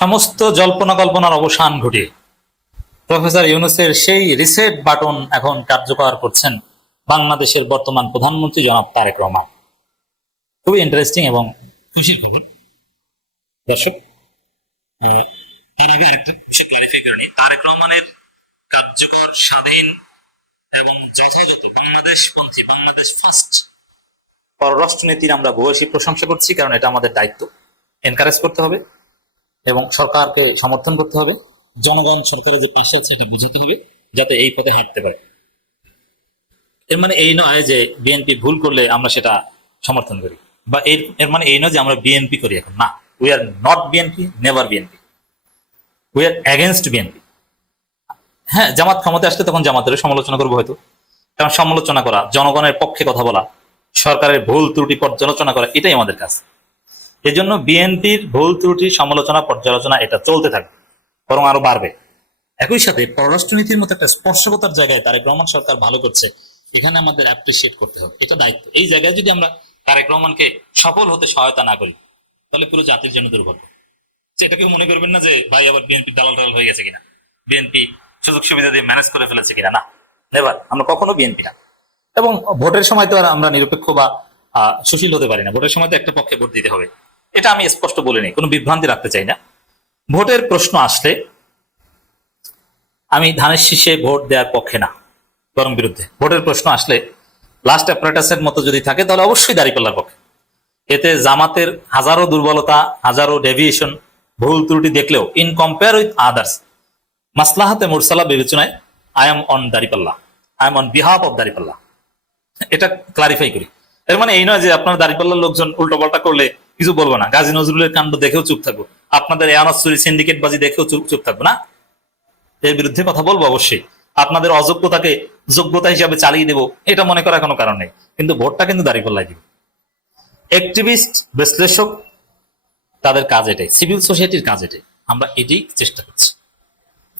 সমস্ত জল্পনা কল্পনার অবসান ঘটিয়ে প্রফেসর ইউনূসের সেই রিসেট বাটন এখন কার্যকর করছেন বাংলাদেশের বর্তমান প্রধানমন্ত্রী জনাব তারেক রহমান। খুবই ইন্টারেস্টিং এবং খুশির খবর। দর্শক, তার আগে আরেকটা বিষয় ক্লারিফাই করে নিই। তারেক রহমানের কার্যকর, স্বাধীন এবং যথাযথ বাংলাদেশপন্থী, বাংলাদেশ ফার্স্ট পররাষ্ট্রনীতির আমরা ভূয়সী প্রশংসা করছি, কারণ এটা আমাদের দায়িত্ব। এনকারেজ করতে হবে এবং সরকারকে সমর্থন করতে হবে। জনগণ সরকারের যে পাশে আছে এটা বোঝাতে হবে, যাতে এই পথে হাঁটতে পারে। এর মানে এই নয় যে বিএনপি ভুল করলে আমরা সেটা সমর্থন করি, বা এর মানে এই নয় যে আমরা বিএনপি করি এখন। না, we are not BNP, never BNP, we are against BNP. হ্যাঁ, জামাত ক্ষমতা আসলে তখন জামাতের সমালোচনা করবো হয়তো, কারণ সমালোচনা করা, জনগণের পক্ষে কথা বলা, সরকারের ভুল ত্রুটি পর্যালোচনা করা, এটাই আমাদের কাজ। এই জন্য বিএনপির ভুল ত্রুটি সমালোচনা পর্যালোচনা এটা চলতে থাকবে, বরং আরো বাড়বে। একই সাথে পররাষ্ট্রনীতির মতো একটা স্পর্শকতার জায়গায় তারেক রহমান সরকার ভালো করছে, এখানে আমাদের অ্যাপ্রিসিয়েট করতে হবে, এটা দায়িত্ব। এই জায়গায় যদি আমরা তারেক রহমানকে সফল হতে সহায়তা না করি, তাহলে পুরো জাতির জন্য দুর্ভাগ্য। এটা কেউ মনে করবেন না যে ভাই আবার বিএনপি দালাল টালাল হয়ে গেছে কিনা, বিএনপি সুযোগ সুবিধা দিয়ে ম্যানেজ করে ফেলেছে কিনা। না, নেভার, আমরা কখনো বিএনপি না। এবং ভোটের সময় তো আর আমরা নিরপেক্ষ বা সুশীল হতে পারি না। ভোটের সময় তো একটা পক্ষে ভোট দিতে হবে, এটা আমি স্পষ্ট বলে নিই, কোনো বিভ্রান্তি রাখতে চাই না। ভোটের প্রশ্ন আসলে আমি ধানের শীষে ভোট দেওয়ার পক্ষে না, বরং বিরুদ্ধে। ভোটের প্রশ্ন আসলে লাস্ট অ্যাপারেটাসের মতো যদি থাকে, তাহলে অবশ্যই দাঁড়িপাল্লার পক্ষে। এতে জামাতের হাজারো দুর্বলতা, হাজারো ডেভিয়েশন, ভুল ত্রুটি দেখলেও ইন কম্পেয়ার উইথ আদার্স, মাসলাহাতে মুরসালা বিবেচনায় আই এম অন দাঁড়িপাল্লা, I am on behalf of দাঁড়িপাল্লা। এটা ক্লারিফাই করি। এর মানে এই নয় যে আপনার দাঁড়িপাল্লার লোকজন উল্টো পাল্টা করলে কিছু বলবো না, গাজী নজরুলের কাণ্ড দেখেও চুপ থাকবো, আপনাদের এয়ানসুরি সিন্ডিকেট বাজি দেখেও চুপ থাকবো না। এর বিরুদ্ধে কথা বলবো অবশ্যই। আপনাদের অযোগ্যতাকে যোগ্যতা হিসাবে চালিয়ে দেবো, এটা মনে করার কোনো কারণ নেই। কিন্তু ভোটটা কিন্তু দাঁড়িপাল্লায় দিব। অ্যাক্টিভিস্ট, বিশ্লেষক, তাদের কাজ এটাই, সিভিল সোসাইটির কাজ এটাই, আমরা এটাই চেষ্টা করছি।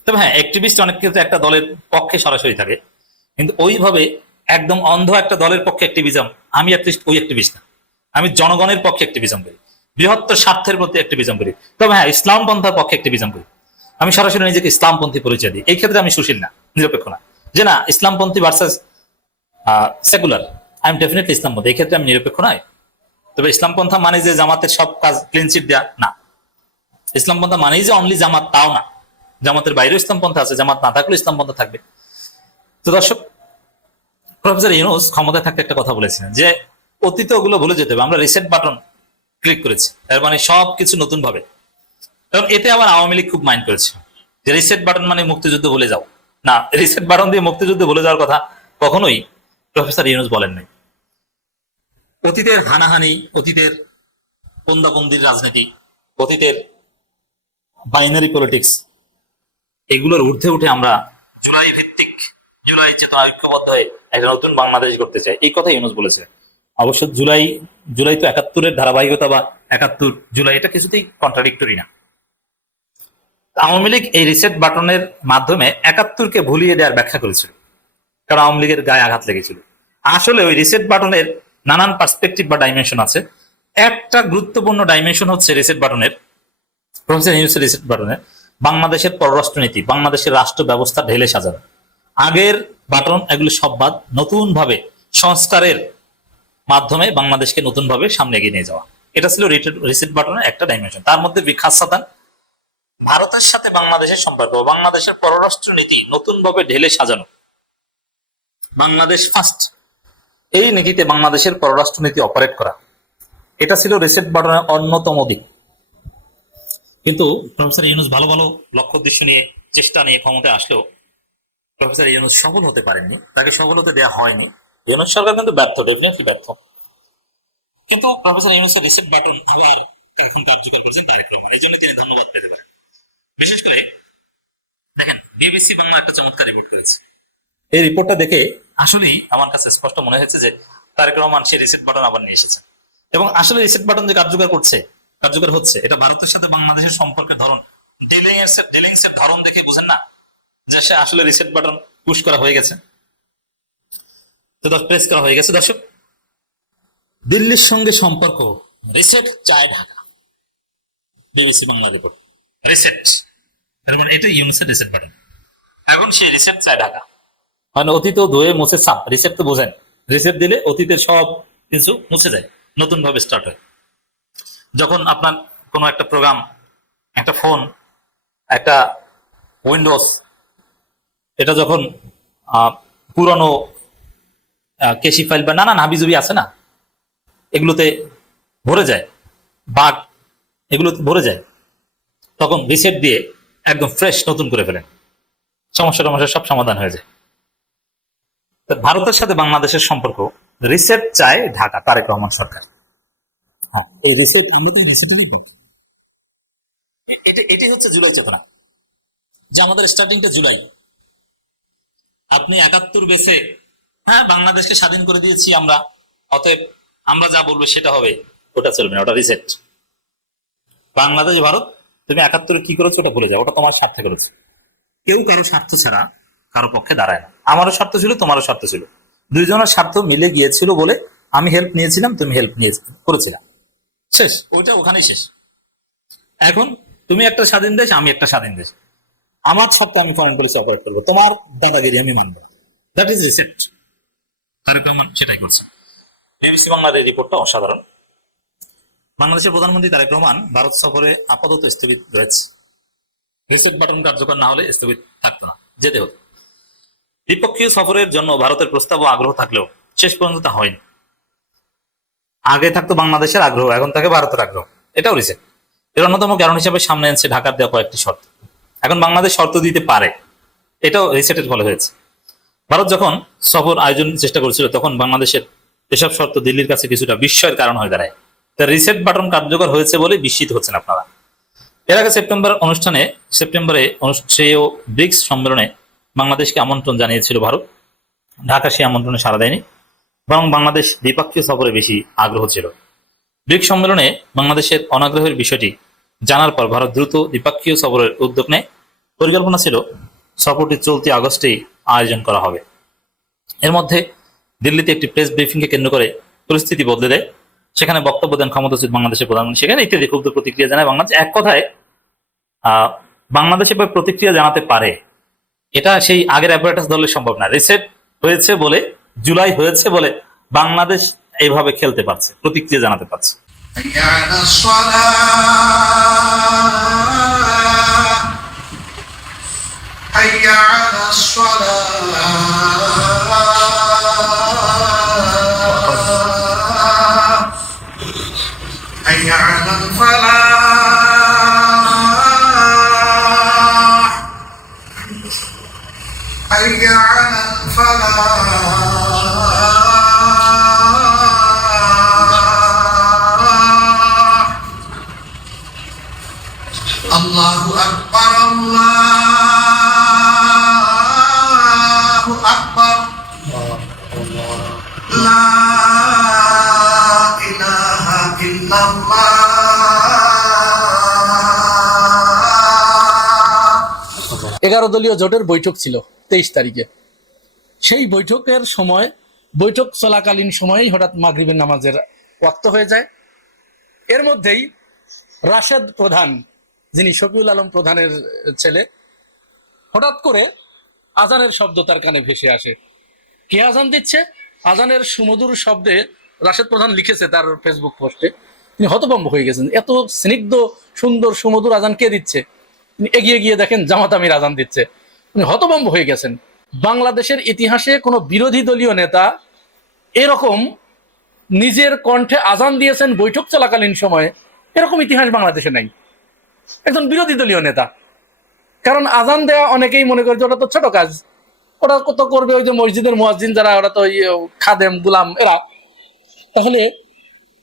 তবে হ্যাঁ, অ্যাক্টিভিস্ট অনেক ক্ষেত্রে একটা দলের পক্ষে সরাসরি থাকে, কিন্তু ওইভাবে একদম অন্ধ একটা দলের পক্ষে অ্যাক্টিভিজম, আমি অ্যাটলিস্ট ওই অ্যাক্টিভিস্ট না। আমি জনগণের পক্ষে অ্যাক্টিভিজম করি, বৃহত্তর স্বার্থের প্রতি অ্যাক্টিভিজম করি। তবে হ্যাঁ, ইসলাম পন্থার পক্ষে অ্যাক্টিভিজম করি। আমি সরাসরি নিজেকে ইসলামপন্থী পরিচয় দিই। এই ক্ষেত্রে আমি সুশীল না, নিরপেক্ষ না, যে না ইসলামপন্থী versus secular, I am definitely ইসলামপন্থী। এই ক্ষেত্রে আমি নিরপেক্ষ নয়। তবে ইসলামপন্থা মানে যে জামাতের সব কাজ ক্লিন চিট দেয়া, না। ইসলামপন্থা মানেই যে অনলি জামাত, তাও না। জামাতের বাইরেও ইসলামপন্থা আছে, জামাত না থাকলেও ইসলামপন্থা থাকবে। তো দর্শক, প্রফেসর ইউনূস ক্ষমতায় থাকতে একটা কথা বলেছিলেন যে অতীতে ওগুলো ভুলে যেতে হবে। আমরা রিসেট বাটন ক্লিক করেছি, এর মানে সবকিছু নতুন ভাবে। কারণ এতে আবার আওয়ামী লীগ খুব মাইন্ড করেছে যে রিসেট বাটন মানে মুক্তিযুদ্ধ ভুলে যাও। না, রিসেট বাটন দিয়ে মুক্তিযুদ্ধ ভুলে যাওয়ার কথা কখনোই প্রফেসর ইউনূস বলেন নাই। অতীতের হানাহানি, অতীতের পন্দাবন্দির রাজনীতি, অতীতের বাইনারি পলিটিক্স, এগুলোর ঊর্ধ্বে উঠে আমরা জুলাই ভিত্তিক, জুলাই চেতনা ঐক্যবদ্ধ হয়ে একটা নতুন বাংলাদেশ করতে চাই, এই কথা ইউনূস বলেছে। অবশ্য জুলাই তো ৭১-এর ধারাবাহিকতা বা ৭১ জুলাই, এটা কিছুতেই কন্ট্রাডিক্টরি না। আওয়ামী লীগ এই রিসেট বাটনের মাধ্যমে ৭১-কে ভুলিয়ে দেওয়ার ব্যাখ্যা করেছিল, কারণ আওয়ামী লীগের গায়ে আঘাত লেগেছিল। আসলে ওই রিসেট বাটনের নানান পার্সপেক্টিভ বা ডাইমেনশন আছে। একটা গুরুত্বপূর্ণ ডাইমেনশন হচ্ছে রিসেট বাটনের, প্রফেসর ইউনূসের রিসেট বাটনের, বাংলাদেশের পররাষ্ট্রনীতি, বাংলাদেশের রাষ্ট্র ব্যবস্থা ঢেলে সাজানো। আগের বাটন এগুলো সব বাদ, নতুন ভাবে সংস্কারের মাধ্যমে বাংলাদেশকে নতুন ভাবে সামনে এগিয়ে নিয়ে যাওয়া, এটা ছিল রিসেট বাটনের একটা ডাইমেনশন। তার মধ্যে খাসাতান ভারতের সাথে বাংলাদেশের সম্পর্ক, বাংলাদেশের পররাষ্ট্রনীতি নতুন ভাবে ঢেলে সাজানো, বাংলাদেশ ফার্স্ট, এই নীতিতে বাংলাদেশের পররাষ্ট্রনীতি অপারেট করা, এটা ছিল রিসেট বাটনের অন্যতম দিক। কিন্তু প্রফেসর ইউনূস ভালো ভালো লক্ষ্য উদ্দেশ্য নিয়ে, চেষ্টা নিয়ে ক্ষমতায় আসলেও প্রফেসর ইউনূস সফল হতে পারেননি, তাকে সফল হতে দেওয়া হয়নি। ইউনূস সরকার কিন্তু ব্যর্থ, ডেফিনেটলি ব্যর্থ। কিন্তু প্রফেসর ইউনূসের রিসেট বাটন আবার এখন কার্যকর করেছেন তারেক রহমান, এই জন্য তিনি ধন্যবাদ পেতে পারেন। বিশেষ করে দেখেন, বিবিসি বাংলা একটা চমৎকার রিপোর্ট করেছে। এই রিপোর্টটা দেখে আসলেই আমার কাছে স্পষ্ট মনে হয়েছে যে তারেক রহমান সেই রিসেট বাটন আবার নিয়ে এসেছেন। এবং আসলে রিসেট বাটন যে কার্যকর হচ্ছে, এটা ভারতের সাথে বাংলাদেশের সম্পর্কের ধরন, ডিলিংস এর ধরন দেখে বুঝেন না যে সে আসলে রিসেট বাটন পুশ করা হয়ে গেছে, প্রেস করা হয়ে গেছে। দর্শক, দিল্লির সঙ্গে সম্পর্ক রিসেট চায় Dhaka, BBC Bangla report. Reset, মানে এটা ইউনুসের রিসেট বাটন। এখন সেই রিসেট চায় ঢাকা, মানে অতীত ধুয়ে মুছে সাপ, রিসেট তো বোঝেন, রিসেট দিলে অতীতের সব কিছু মুছে যায়, নতুন ভাবে স্টার্ট হয়। যখন আপনার কোনো একটা প্রোগ্রাম, একটা ফোন, একটা উইন্ডোজ, এটা যখন পুরনো কেশি ফাইল বা নানান হাবিজুবি আছে না, এগুলোতে ভরে যায়, বাগ এগুলোতে ভরে যায়, তখন রিসেট দিয়ে একদম ফ্রেশ নতুন করে ফেলেন, সমস্যা টমস্যা সব সমাধান হয়ে যায়। তো ভারতের সাথে বাংলাদেশের সম্পর্ক, রিসেট চায় ঢাকা, তারেক রহমান সরকার। এই রিসেট, এটাই হচ্ছে জুলাই চেতনা, যে আমাদের স্টার্টিংটা জুলাই। আপনি 71 বেসে হ্যাঁ বাংলাদেশকে স্বাধীন করে দিয়েছি আমরা, অতএব আমরা যা বলবো সেটা হবে, ওটা চলবে না, ওটা রিসেট। বাংলাদেশ ভারত, তুমি 71 কি করেছো ওটা ভুলে যাও, ওটা তোমার স্বার্থে করেছো। কেউ কারো স্বার্থ ছাড়া কারো পক্ষে দাঁড়ায় না। আমারও স্বার্থ ছিল, তোমারও স্বার্থ ছিল, দুইজনের স্বার্থ মিলে গিয়েছিল বলে আমি হেল্প নিয়েছিলাম, তুমি হেল্প নিয়ে করেছিলাম, শেষ, ওইটা ওখানেই শেষ। এখন তুমি একটা স্বাধীন দেশ, আমি একটা স্বাধীন দেশ, আমার স্বার্থে আমি ফরেন পলিসি অপারেট করবো, তোমার দাদাগিরি আমি মানবো, that is reset. Tarique Rahman সেটাই করছে। বিবিসি বাংলার এই রিপোর্টটা অসাধারণ। বাংলাদেশের প্রধানমন্ত্রী তারেক রহমান ভারত সফরে আপাতত স্থগিত রয়েছে। রিসেট বাটন কার্যকর না হলে স্থগিত থাকতো না, যেতে হতো। দ্বিপক্ষীয় সফরের জন্য ভারতের প্রস্তাব ও আগ্রহ থাকলেও শেষ পর্যন্ত তা হয়নি। আগে থাকতো বাংলাদেশের আগ্রহ, এখন থাকে ভারতের আগ্রহ, এটাও রিসেট। এর অন্যতম কারণ হিসেবে সামনে এনেছে ঢাকার দেওয়া কয়েকটি শর্ত। এখন বাংলাদেশ শর্ত দিতে পারে, এটাও রিসেটের ফলে হয়েছে। ভারত যখন সফর আয়োজনের চেষ্টা করেছিল, তখন বাংলাদেশের এসব শর্ত দিল্লির কাছে কিছুটা বিস্ময়ের কারণ হয়ে দাঁড়ায়। তা রিসেট বাটন কার্যকর হয়েছে বলে বিস্মিত হচ্ছেন আপনারা। এর আগে সেপ্টেম্বরে অনুষ্ঠেয় ব্রিক্স সম্মেলনে বাংলাদেশকে আমন্ত্রণ জানিয়েছিল ভারত। ঢাকা সেই আমন্ত্রণে সাড়া দেয়নি, বরং বাংলাদেশ দ্বিপক্ষীয় সফরে বেশি আগ্রহ ছিল। ব্রিক্স সম্মেলনে বাংলাদেশের অনাগ্রহের বিষয়টি জানার পর ভারত দ্রুত দ্বিপক্ষীয় সফরের উদ্যোগ নেয়। পরিকল্পনা ছিল সফরটি চলতি আগস্টেই আয়োজন করা হবে। এর মধ্যে দিল্লিতে একটি প্রেস ব্রিফিংকে কেন্দ্র করে পরিস্থিতি বদলে দেয়। সেখানে বক্তব্য দেন ক্ষমতাচ্যুত বাংলাদেশের প্রধানমন্ত্রী, সেখানে ইত্যাদি ক্ষুব্ধ প্রতিক্রিয়া জানায় বাংলাদেশ। এক কথায় বাংলাদেশে প্রতিক্রিয়া জানাতে পারে, এটা সেই আগের অ্যাপারেটাস ধরলে সম্ভব না। রিসেট হয়েছে বলে, জুলাই হয়েছে বলে বাংলাদেশ এইভাবে খেলতে পারছে, প্রতিক্রিয়া জানাতে পারছে। Allahu Akbar, Allahu Akbar, La ilaha illallah. 11 দলীয় জোটের বৈঠক ছিল 23 তারিখে। সেই বৈঠকের সময়, বৈঠক চলাকালীন সময়েই হঠাৎ মাগরিবের নামাজের ওয়াক্ত হয়ে যায়। এর মধ্যেই রাশেদ প্রধান, যিনি শফিউল আলম প্রধানের ছেলে, হঠাৎ করে আজানের শব্দ তার কানে ভেসে আসে। কে আজান দিচ্ছে? আজানের সুমধুর শব্দে রাশেদ প্রধান লিখেছে তার ফেসবুক পোস্টে, তিনি হতভম্ব হয়ে গেছেন। এত স্নিগ্ধ সুন্দর সুমধুর আজান কে দিচ্ছে? তিনি এগিয়ে গিয়ে দেখেন জামাত আমির আজান দিচ্ছে, তিনি হতভম্ব হয়ে গেছেন। বাংলাদেশের ইতিহাসে কোনো বিরোধী দলীয় নেতা এরকম নিজের কণ্ঠে আজান দিয়েছেন বৈঠক চলাকালীন সময়ে, এরকম ইতিহাস বাংলাদেশে নাই। একজন বিরোধী দলীয় নেতা, কারণ আজান দেওয়া অনেকেই মনে করে যে ওটা তো ছোট কাজ, ওরা কত করবে ওই যে মসজিদের মুয়াজ্জিন যারা, ওরা তো খাদেম গুলাম এরা। তাহলে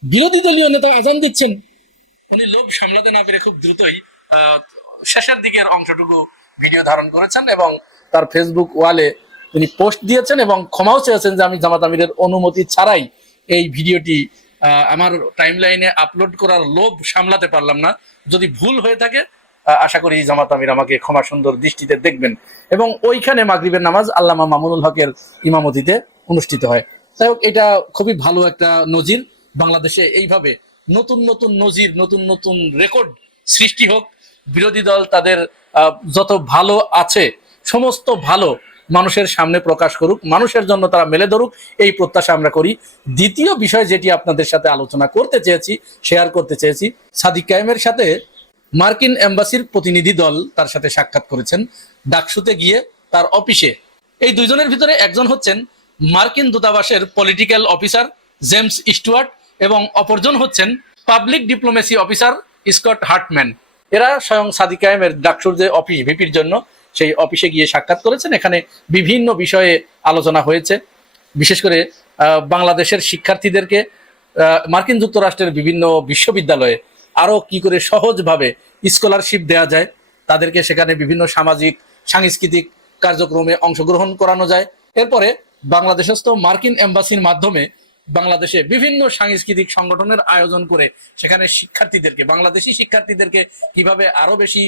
বিরোধী দলীয় নেতা আজান দিচ্ছেন, উনি লোভ সামলাতে না পেরে খুব দ্রুতই শেষের দিকের অংশটুকু ভিডিও ধারণ করেছেন এবং তার ফেসবুক ওয়ালে তিনি পোস্ট দিয়েছেন এবং ক্ষমাও চেয়েছেন যে আমি জামাত আমিরের অনুমতি ছাড়াই এই ভিডিওটি আমার টাইমলাইনে আপলোড করার লোভ সামলাতে পারলাম না। যদি ভুল হয়ে থাকে আশা করি জামাত আমির আমাকে ক্ষমা সুন্দর দৃষ্টিতে দেখবেন। এবং ওইখানে মাগরিবের নামাজ আল্লামা মামুনুল হকের ইমামতিতে অনুষ্ঠিত হয়। যাই হোক, এটা খুবই ভালো একটা নজির। বাংলাদেশে এইভাবে নতুন নতুন নজির, নতুন নতুন রেকর্ড সৃষ্টি হোক, বিরোধী দল তাদের যত ভালো আছে সমস্ত ভালো মানুষের সামনে প্রকাশ করুক, মানুষের জন্য তারা মেলে ধরুক, এই প্রত্যাশা আমরা করি। দ্বিতীয় বিষয় যেটি আপনাদের সাথে আলোচনা করতে চেয়েছি, শেয়ার করতে চেয়েছি, সাদিক কায়েমের সাথে মার্কিন এম্বাসির প্রতিনিধি দল তার সাথে সাক্ষাৎ করেছেন ডাকসুতে গিয়ে তার অফিসে। এই দুইজনের ভিতরে একজন হচ্ছেন মার্কিন দূতাবাসের পলিটিক্যাল অফিসার জেমস স্টুয়ার্ট এবং অপরজন হচ্ছেন পাবলিক ডিপ্লোমেসি অফিসার স্কট হার্টম্যান। এরা স্বয়ং সাদিক কায়েমের ডাকসুর যে অফিস ভিপির জন্য সেই অফিসে গিয়ে সাক্ষাৎ করেছেন। এখানে বিভিন্ন বিষয়ে আলোচনা হয়েছে, বিশেষ করে বাংলাদেশের শিক্ষার্থীদেরকে মার্কিন যুক্তরাষ্ট্রের বিভিন্ন বিশ্ববিদ্যালয়ে আরো কি করে সহজভাবে স্কলারশিপ দেওয়া যায়, তাদেরকে সেখানে বিভিন্ন সামাজিক সাংস্কৃতিক কার্যক্রমে অংশগ্রহণ করানো যায়। এরপরে বাংলাদেশস্থ মার্কিন এম্বাসির মাধ্যমে বাংলাদেশে বিভিন্ন সাংস্কৃতিক সংগঠনের আয়োজন করে সেখানে শিক্ষার্থীদেরকে, বাংলাদেশি শিক্ষার্থীদেরকে কিভাবে আরো বেশি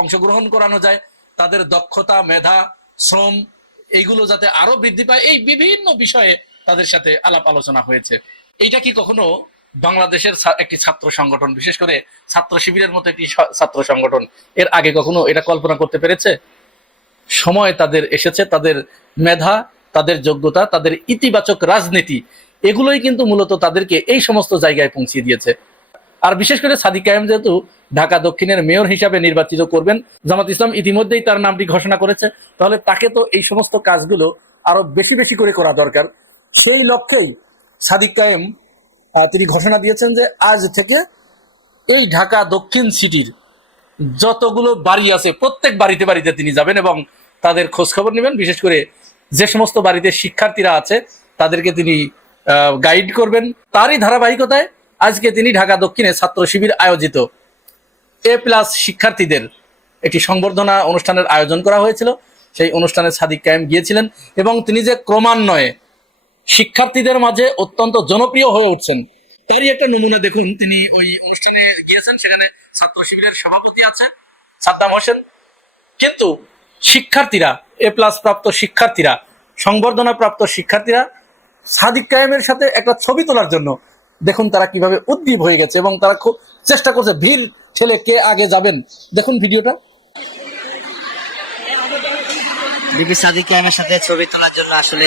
অংশগ্রহণ করানো যায়, তাদের দক্ষতা, মেধা, শ্রম এইগুলো যাতে আরো বৃদ্ধি পায়, এই বিভিন্ন বিষয়ে তাদের সাথে আলাপ আলোচনা হয়েছে। এইটা কি কখনো বাংলাদেশের একটি ছাত্র সংগঠন, বিশেষ করে ছাত্র শিবিরের মতো একটি ছাত্র সংগঠন এর আগে কখনো এটা কল্পনা করতে পেরেছে? সময় তাদের এসেছে, তাদের মেধা, তাদের যোগ্যতা, তাদের ইতিবাচক রাজনীতি, এগুলোই কিন্তু মূলত তাদেরকে এই সমস্ত জায়গায় পৌঁছিয়ে দিয়েছে। আর বিশেষ করে সাদিক কায়েম যেহেতু ঢাকা দক্ষিণের মেয়র হিসাবে নির্বাচিত করবেন, জামাত ইসলাম ইতিমধ্যেই তার নামটি ঘোষণা করেছে, তাহলে তাকে তো এই সমস্ত কাজগুলো আরো বেশি বেশি করে করা দরকার। সেই লক্ষ্যেই সাদিক কায়েম তিনি ঘোষণা দিয়েছেন যে আজ থেকে এই ঢাকা দক্ষিণ সিটির যতগুলো বাড়ি আছে প্রত্যেক বাড়িতে বাড়িতে তিনি যাবেন এবং তাদের খোঁজ খবর নেবেন। বিশেষ করে যে সমস্ত বাড়িতে শিক্ষার্থীরা আছে তাদেরকে তিনি গাইড করবেন। তারই ধারাবাহিকতায় আজকে তিনি ঢাকা দক্ষিণে ছাত্র শিবির আয়োজিত A+ শিক্ষার্থীদের একটি সংবর্ধনা অনুষ্ঠানের আয়োজন করা হয়েছিল। সেই অনুষ্ঠানে সাদিক কায়েম গিয়েছিলেন এবং তিনি যে ক্রমান্বয়ে শিক্ষার্থীদের মাঝে অত্যন্ত জনপ্রিয় হয়ে উঠছেন তারই একটা নমুনা দেখুন। তিনি ওই অনুষ্ঠানে গিয়েছেন, সেখানে ছাত্র শিবিরের সভাপতি আছে সাদ্দাম হোসেন, কিন্তু শিক্ষার্থীরা A+ প্রাপ্ত শিক্ষার্থীরা, সংবর্ধনা প্রাপ্ত শিক্ষার্থীরা সাদিক কায়েমের সাথে একটা ছবি তোলার জন্য দেখুন তারা কিভাবে উদ্দীপ হয়ে গেছে এবং তারা খুব চেষ্টা করছে ভিড় ঠেলে কে আগে যাবেন। দেখুন ভিডিওটা। বিপি সাদিক কায়েমের সাথে ছবি তোলার জন্য আসলে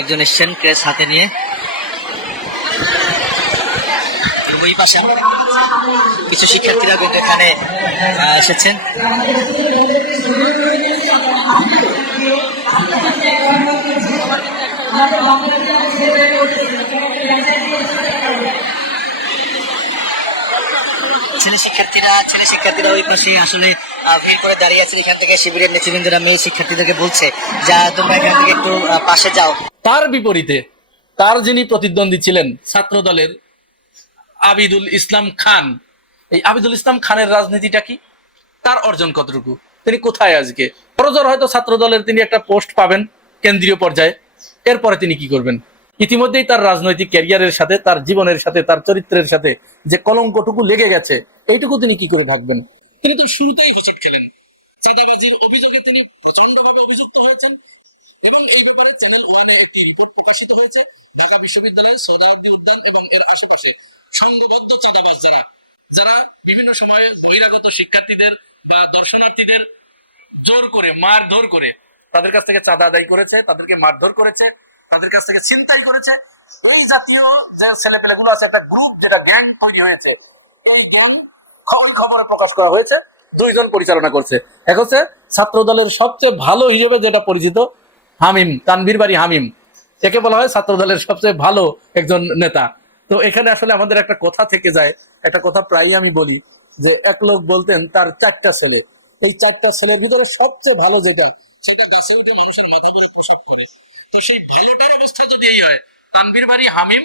একজন এসছেন প্রেস হাতে নিয়ে। ওই পাশে কিছু শিক্ষার্থীরা কিন্তু এখানে এসেছেন। ছেলে শিক্ষার্থীরা ওই পাশে আসলে ভিড় করে দাঁড়িয়ে আছে। এখান থেকে শিবিরের নেতৃবৃন্দরা মেয়ে শিক্ষার্থীদেরকে বলছে যা তোমরা এখান থেকে একটু পাশে যাও। তার বিপরীতে তার যিনি প্রতিদ্বন্দ্বী ছিলেন ছাত্র দলের আবিদুল ইসলাম খান, এই আবিদুল ইসলাম খানের রাজনীতিটা কি, তার অর্জন কতটুকু, তিনি কোথায় আজকে? বড়জোর হয়তো ছাত্র দলের তিনি একটা পোস্ট পাবেন কেন্দ্রীয় পর্যায়ে, এরপরে তিনি কি করবেন? ইতিমধ্যেই তার রাজনৈতিক ক্যারিয়ারের সাথে, তার জীবনের সাথে, তার চরিত্রের সাথে যে কলঙ্কটুকু লেগে গেছে, এইটুকু তিনি কি করে থাকবেন? তিনি তো শুরুতেই হোঁচট খেলেন, চাঁদাবাজির অভিযোগে তিনি প্রচন্ডভাবে অভিযুক্ত হয়েছেন এবং এই ব্যাপারে চ্যানেল ওয়ানে একটি রিপোর্ট প্রকাশিত হয়েছে। ঢাকা বিশ্ববিদ্যালয়ের সোহরাওয়ার্দী উদ্যান এবং এর আশেপাশে সংঘবদ্ধ চাঁদাবাজ যারা বিভিন্ন সময়ে বহিরাগত শিক্ষার্থীদের বা দর্শনার্থীদের জোর করে মারধর করে তাদের কাছ থেকে চাঁদা আদায় করেছে, তাদেরকে মারধর করেছে, তাদের কাছ থেকে ছিনতাই করেছে, এই জাতীয় যে ছেলেপেলেগুলো আছে, একটা গ্রুপ, যেটা গ্যাং তৈরি হয়েছে, এই গ্যাং ওই খবরে প্রকাশ করা হয়েছে, দুইজন পরিচালনা করছে। এক হচ্ছে ছাত্র দলের সবচেয়ে ভালো হিসেবে যেটা পরিচিত হামিম, তানভীর বাড়ি হামিম, একে বলা হয় ছাত্র দলের সবচেয়ে ভালো একজন নেতা। তো এখানে আসলে আমাদের একটা কথা থেকে যায়, একটা কথা প্রায়ই আমি বলি যে এক লোক বলতেন তার 4টা ছেলে, এই 4টা ছেলের ভিতরে সবচেয়ে ভালো যেটা, সেটা গাছে উঠে মানুষের মাথা ধরে প্রসাব করে। তো সেই ভালোটার অবস্থা যদি এই হয়, তানভীর বাড়ি হামিম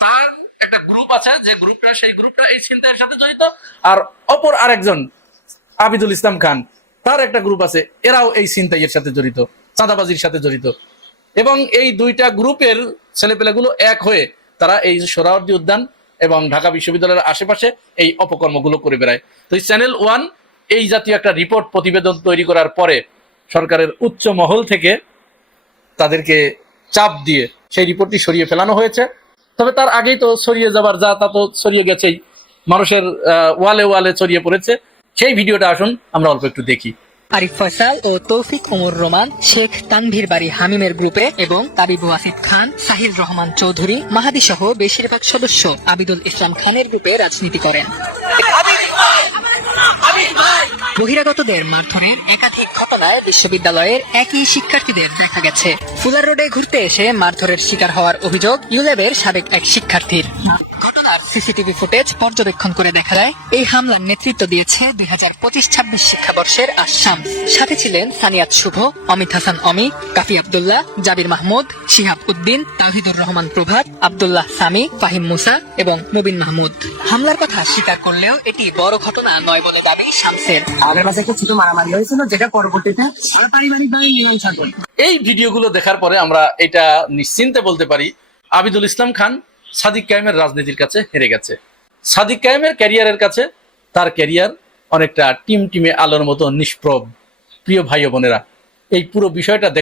তার একটা গ্রুপ আছে, যে গ্রুপটা, সেই গ্রুপটা এই ছিনতাইয়ের সাথে জড়িত, আর অপর আরেকজন আবিদুল ইসলাম খান, তার একটা গ্রুপ আছে, এরাও এই ছিনতাইয়ের সাথে জড়িত, চাঁদাবাজির সাথে জড়িত। এবং এই দুইটা গ্রুপের ছেলেপেলেগুলো এক হয়ে তারা এই সোহরাওয়ার্দী উদ্যান এবং ঢাকা বিশ্ববিদ্যালয়ের আশেপাশে এই অপকর্মগুলো করে বেড়ায়। তো এই চ্যানেল ওয়ান এই জাতীয় একটা রিপোর্ট প্রতিবেদন তৈরি করার পরে সরকারের উচ্চ মহল থেকে তাদেরকে চাপ দিয়ে সেই রিপোর্টটি সরিয়ে ফেলানো হয়েছে। তবে তার আগেই তো ছড়িয়ে যাবার যা তা তো ছড়িয়ে গেছেই, মানুষের ওয়ালে ওয়ালে ছড়িয়ে পড়েছে। সেই ভিডিওটা আসুন আমরা অল্প একটু দেখি। আরিফ ফয়সাল ও তৌফিক ওমর রোমান, শেখ তানভীর বাড়ি হামিমের গ্রুপে এবং তাবিবু আসিফ খান, সাহিল রহমান চৌধুরী, মাহাদি সহ বেশিরভাগ সদস্য আবিদুল ইসলাম খানের গ্রুপে রাজনীতি করেন। বহিরাগতদের মারধরের একাধিক ঘটনায় বিশ্ববিদ্যালয়ের একই শিক্ষার্থীদের দেখা গেছে। ফুলার রোডে ঘুরতে এসে মারধরের শিকার হওয়ার অভিযোগ ইউল্যাবের সাবেক এক শিক্ষার্থীর। ঘটনার সিসিটিভি ফুটেজ পর্যবেক্ষণ করে দেখা যায় এই হামলার নেতৃত্ব দিয়েছে 2025-26 শিক্ষাবর্ষের আসাম। সাথে ছিলেন সানিয়াত শুভ, অমিত হাসান অমি, কাফি আব্দুল্লাহ, জাবির মাহমুদ, শিহাব উদ্দিন, তাওহিদুর রহমান প্রভাত, আব্দুল্লাহ সামি, ফাহিম মুসা এবং মুবিন মাহমুদ। হামলার কথা স্বীকার করলেও এটি বড় ঘটনা নয় বলে দাবি শামসের। আমাদের মাঝে একটা ছোট মারামারি হয়েছিল, যেটা পরবর্তীতে আমরা পারিবারিকভাবে মীমাংসা করি। এই ভিডিওগুলো দেখার পরে আমরা এটা নিশ্চিন্তে বলতে পারি আবিদুল ইসলাম খান সাদিক কায়েমের রাজনীতির কাছে হেরে গেছে। সাদিক কায়েমের ক্যারিয়ারের কাছে তার ক্যারিয়ার অনেকটা টিমে আলোর মতো নিষ্প্রভ। প্রিয় ভাই ও বোনেরা, এই পুরো বিষয়টা